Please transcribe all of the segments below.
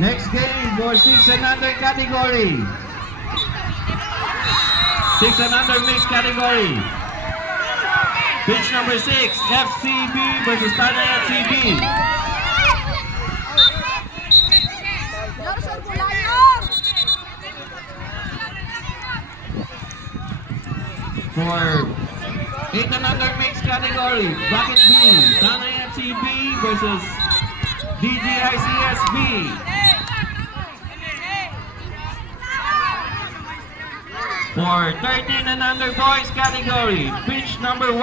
Next game for 6 and under category. 6 and under mixed category. Pitch number 6, FCB versus Tanay FCB. For 8 and under mixed category, bracket B, Tanay FCB versus DGICSB. For 13 and under boys category, pitch number 1,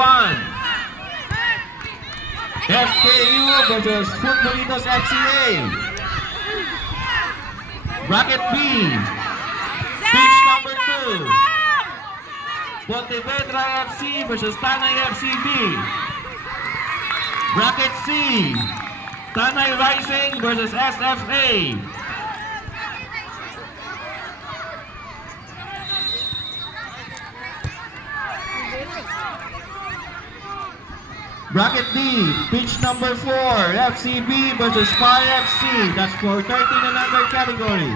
FKU versus Futbolitos FCA. Bracket B, pitch number 2, Pontevedra FC versus Tanay FCB. Bracket C, Tanay Rising versus SFA. Bracket D, pitch number 4, FCB versus Spy FC. That's for 13 and under category.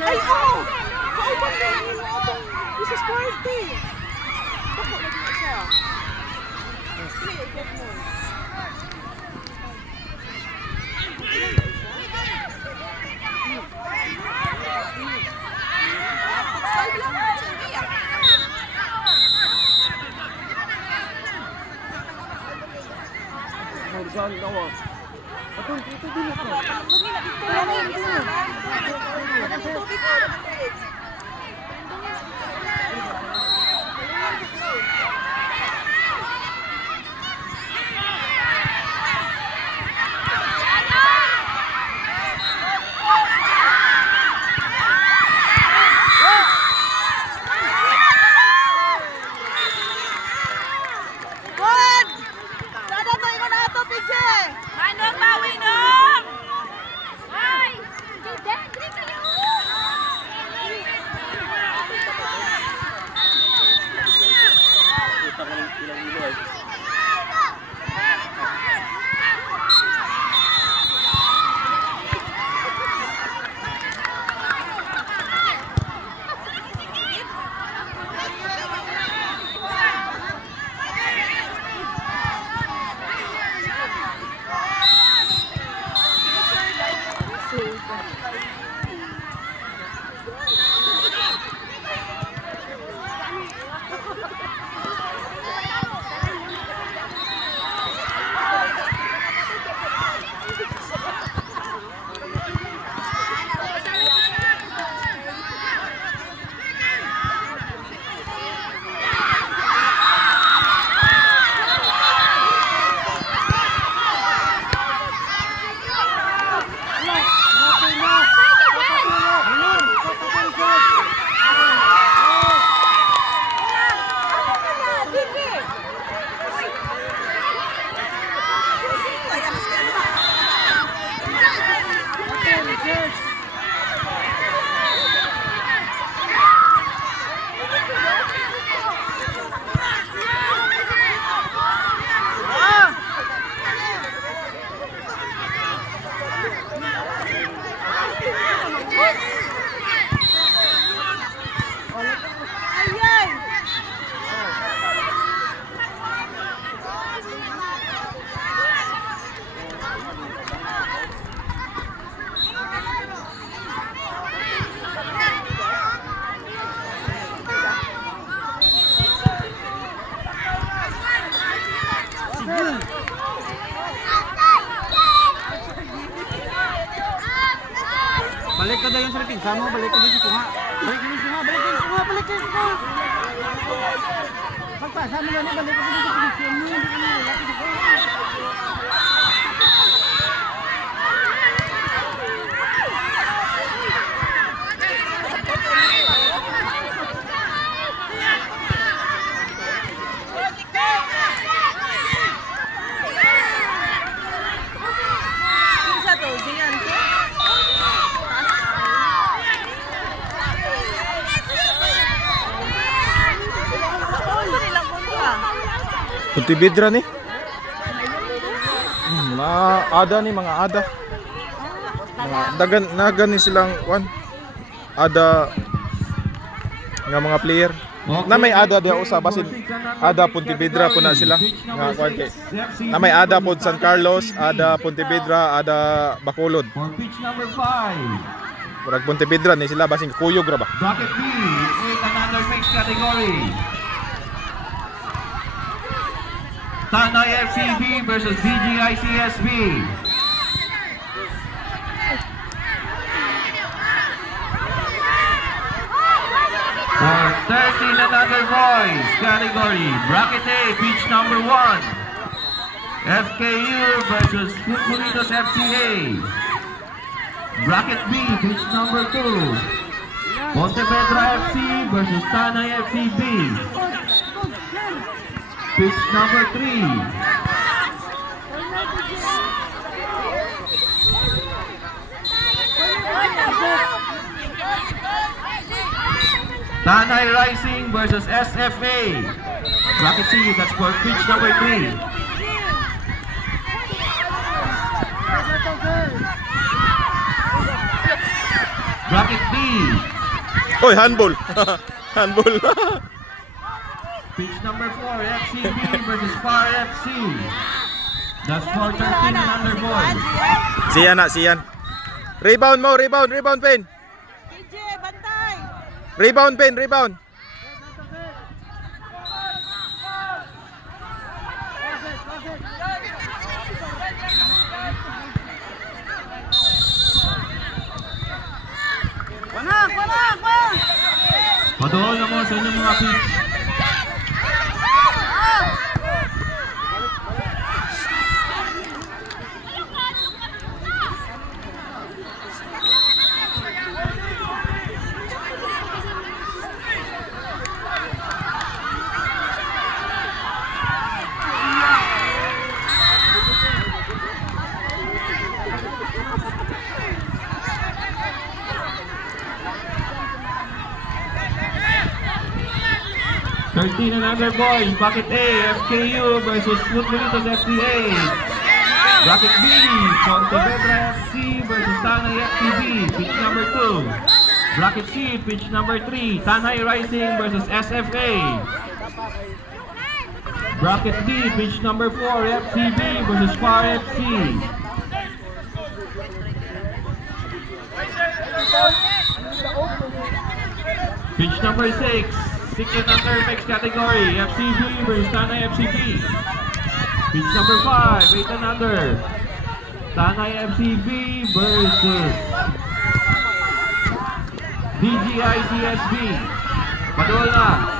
Ay, oo! Kauban na yun itong Mrs. Party. Bako na din siya. Sige, ikot mo. Salve lang mo sa iya. Saan daw? Ito din ako. Bumi na dito. Bumi isa. Tubig ko. pinsan mo, balik ulit sa kunga. Balik ulit sa kunga, balik ulit sa kunga, balik ulit sa kunga. Pagpasa mo lang, balik ulit sa pinsan mo. Hindi ka na lalaki sa kunga. Pinsa to, Jian to. Ano nilang punta? Puntibidra ni. Mga ada ni, mga ada. Mga dagan nagan ni silang kwan. Ada nga mga player. Na may ada dia usa basin ada Puntibidra po na sila nga kwan kay. Na may ada po San Carlos, ada Puntibidra, ada Bacolod. For pitch number 5. Murag Puntibidra ni sila basin kuyog ra ba. Bracket B with another mixed category. Tanay FCB versus DGI CSB. For 13 another boys category, bracket A, pitch number 1. FKU versus Futbolitos FCA. Bracket B, pitch number 2. Pontevedra FC versus Tanay FCB. Pitch number 3. Tanay Rising versus SFA. Bracket C, that's for pitch number 3. Bracket B, Oy, handball. Handball. pitch number 4, FCB versus Far FC. That's for 13 and under boys. Siyan na, siyan. Rebound mo, rebound, rebound pin. KJ, bantay. Rebound pin, rebound. Wanak, wanak, wanak. Padool na mo sa inyong mga pitch. Thirteen and under boys, bracket A, FKU versus Futbolitos FCA. Bracket B, Pontevedra FC versus Tanay FCB, pitch number 2. Bracket C, pitch number 3, Tanay Rising versus SFA. Bracket D, pitch number 4, FCB versus Far FC. Pitch number 6, 6 and under mixed category, FCB versus Tanay FCB. Pitch number 5, 8 and under, Tanay FCB versus DGI CSB. Padool na.